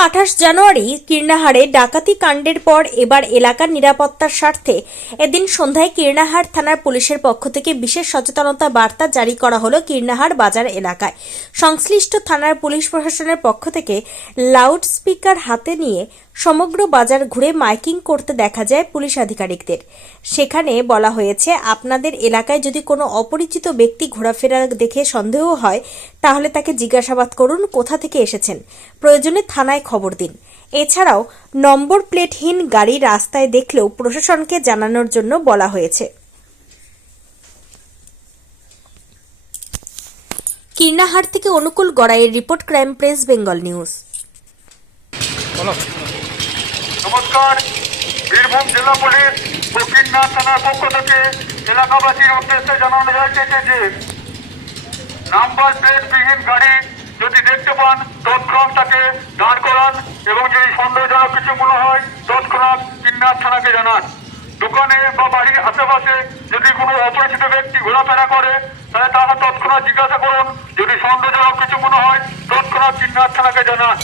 28 জানুয়ারি কীর্ণাহারে ডাকাতি কাণ্ডের পর এবার এলাকার নিরাপত্তার স্বার্থে এদিন সন্ধ্যায় কীর্ণাহার থানার পুলিশের পক্ষ থেকে বিশেষ সচেতনতা বার্তা জারি করা হলো কীর্ণাহার বাজার এলাকায়। সংশ্লিষ্ট থানার পুলিশ প্রশাসনের পক্ষ থেকে লাউড স্পিকার হাতে নিয়ে সমগ্র বাজার ঘুরে মাইকিং করতে দেখা যায় পুলিশ আধিকারিকদের। সেখানে বলা হয়েছে, আপনাদের এলাকায় যদি কোনো অপরিচিত ব্যক্তি ঘোরাফেরা দেখে সন্দেহ হয় তাহলে তাকে জিজ্ঞাসাবাদ করুন কোথা থেকে এসেছেন, প্রয়োজনে থানায় খবর দিন। এছাড়াও নম্বর প্লেটহীন গাড়ি রাস্তায় দেখলেও প্রশাসনকে জানানোর জন্য বলা হয়েছে। কীর্ণাহার থেকে অনুকূল গড়াইয়ের report, crime press Bengal news. নমস্কার, বীরভূম জেলা পুলিশ ও কীর্ণাহার থানার পক্ষ থেকে এলাকাবাসীর উদ্দেশ্যে জানানো যাচ্ছে যে নাম্বার প্লেটবিহীন গাড়ি যদি দেখতে পান তৎক্ষণাৎ তাকে দাঁড় করান এবং যদি সন্দেহজনক কিছু মনে হয় তৎক্ষণাৎ কীর্ণাহার থানাকে জানান। দোকানে বা বাড়ির আশেপাশে যদি কোনো অপরিচিত ব্যক্তি ঘোরাফেরা করে তাহলে তারা তৎক্ষণাৎ জিজ্ঞাসা করুন, যদি সন্দেহজনক কিছু মনে হয় তৎক্ষণাৎ কীর্ণাহার থানাকে জানান।